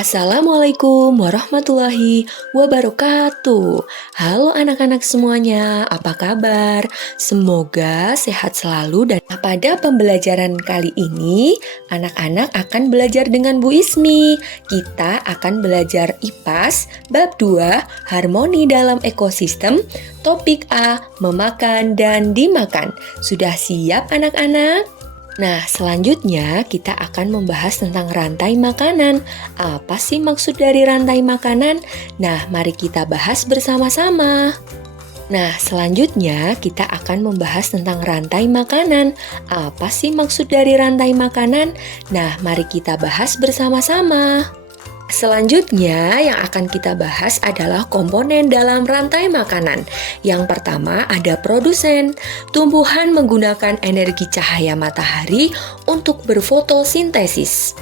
Assalamualaikum warahmatullahi wabarakatuh. Halo anak-anak semuanya, apa kabar? Semoga sehat selalu dan pada pembelajaran kali ini anak-anak akan belajar dengan Bu Ismi. Kita akan belajar IPAS bab 2 harmoni dalam ekosistem, topik A memakan dan dimakan. Sudah siap anak-anak? Nah, selanjutnya kita akan membahas tentang rantai makanan. Apa sih maksud dari rantai makanan? Nah, mari kita bahas bersama-sama. Nah, selanjutnya kita akan membahas tentang rantai makanan. Apa sih maksud dari rantai makanan? Nah, mari kita bahas bersama-sama. Selanjutnya yang akan kita bahas adalah komponen dalam rantai makanan. Yang pertama ada produsen. Tumbuhan menggunakan energi cahaya matahari untuk berfotosintesis.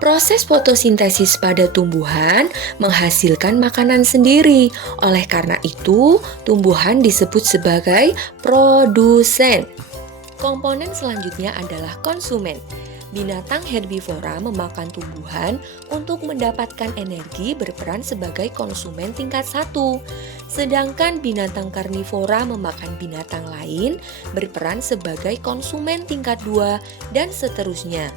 Proses fotosintesis pada tumbuhan menghasilkan makanan sendiri. Oleh karena itu, tumbuhan disebut sebagai produsen. Komponen selanjutnya adalah konsumen. Binatang herbivora memakan tumbuhan untuk mendapatkan energi berperan sebagai konsumen tingkat 1. Sedangkan binatang karnivora memakan binatang lain berperan sebagai konsumen tingkat 2 dan seterusnya.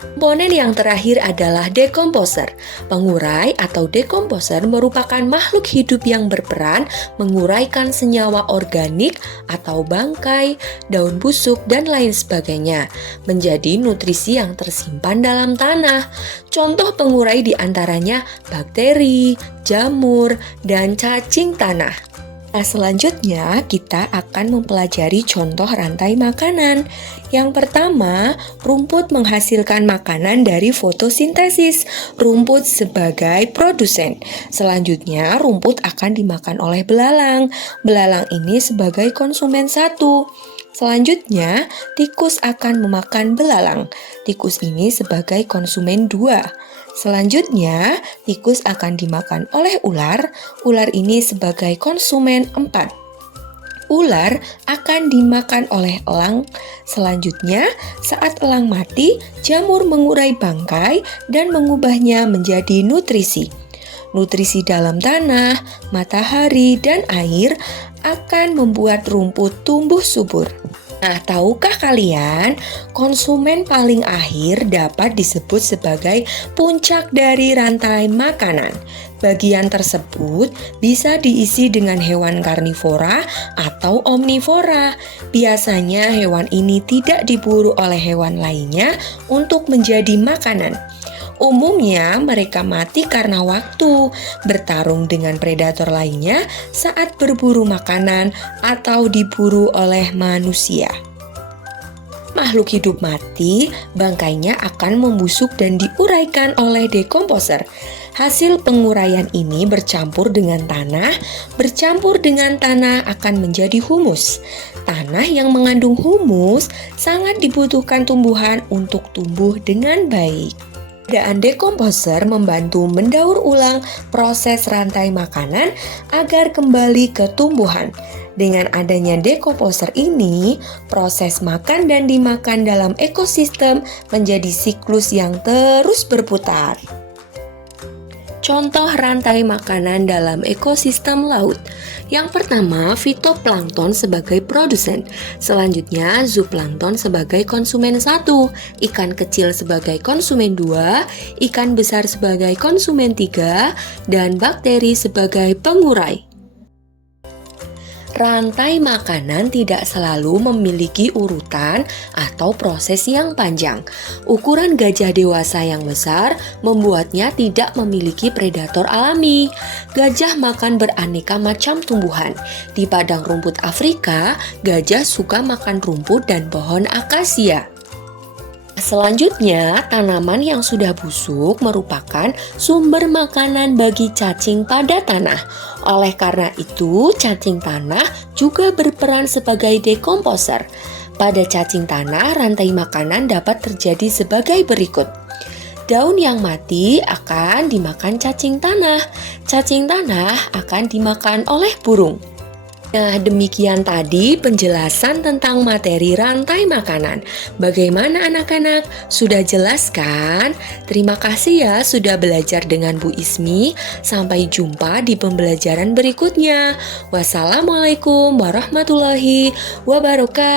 Komponen yang terakhir adalah dekomposer. Pengurai atau dekomposer merupakan makhluk hidup yang berperan menguraikan senyawa organik atau bangkai, daun busuk, dan lain sebagainya menjadi nutrisi yang tersimpan dalam tanah. Contoh pengurai diantaranya bakteri, jamur, dan cacing tanah. Nah, selanjutnya kita akan mempelajari contoh rantai makanan. Yang pertama, rumput menghasilkan makanan dari fotosintesis. Rumput sebagai produsen. Selanjutnya, rumput akan dimakan oleh belalang. Belalang ini sebagai konsumen 1. Selanjutnya, tikus akan memakan belalang. Tikus ini sebagai konsumen 2. Selanjutnya, tikus akan dimakan oleh ular. Ular ini sebagai konsumen 4. Ular akan dimakan oleh elang. Selanjutnya, saat elang mati, jamur mengurai bangkai dan mengubahnya menjadi nutrisi. Nutrisi dalam tanah, matahari, dan air akan membuat rumput tumbuh subur. Nah, tahukah kalian, konsumen paling akhir dapat disebut sebagai puncak dari rantai makanan. Bagian tersebut bisa diisi dengan hewan karnivora atau omnivora. Biasanya hewan ini tidak diburu oleh hewan lainnya untuk menjadi makanan. Umumnya mereka mati karena waktu, bertarung dengan predator lainnya saat berburu makanan atau diburu oleh manusia. Makhluk hidup mati, bangkainya akan membusuk dan diuraikan oleh dekomposer. Hasil penguraian ini bercampur dengan tanah akan menjadi humus. Tanah yang mengandung humus sangat dibutuhkan tumbuhan untuk tumbuh dengan baik. Keberadaan dekomposer membantu mendaur ulang proses rantai makanan agar kembali ke tumbuhan. Dengan adanya dekomposer ini, proses makan dan dimakan dalam ekosistem menjadi siklus yang terus berputar. Contoh rantai makanan dalam ekosistem laut. Yang pertama, fitoplankton sebagai produsen. Selanjutnya, zooplankton sebagai konsumen 1, ikan kecil sebagai konsumen 2, ikan besar sebagai konsumen 3, dan bakteri sebagai pengurai. Rantai makanan tidak selalu memiliki urutan atau proses yang panjang. Ukuran gajah dewasa yang besar membuatnya tidak memiliki predator alami. Gajah makan beraneka macam tumbuhan. Di padang rumput Afrika, gajah suka makan rumput dan pohon akasia. Selanjutnya, tanaman yang sudah busuk merupakan sumber makanan bagi cacing pada tanah. Oleh karena itu, cacing tanah juga berperan sebagai dekomposer. Pada cacing tanah, rantai makanan dapat terjadi sebagai berikut. Daun yang mati akan dimakan cacing tanah. Cacing tanah akan dimakan oleh burung. Nah, demikian tadi penjelasan tentang materi rantai makanan. Bagaimana anak-anak? Sudah jelas kan? Terima kasih ya sudah belajar dengan Bu Ismi. Sampai jumpa di pembelajaran berikutnya. Wassalamualaikum warahmatullahi wabarakatuh.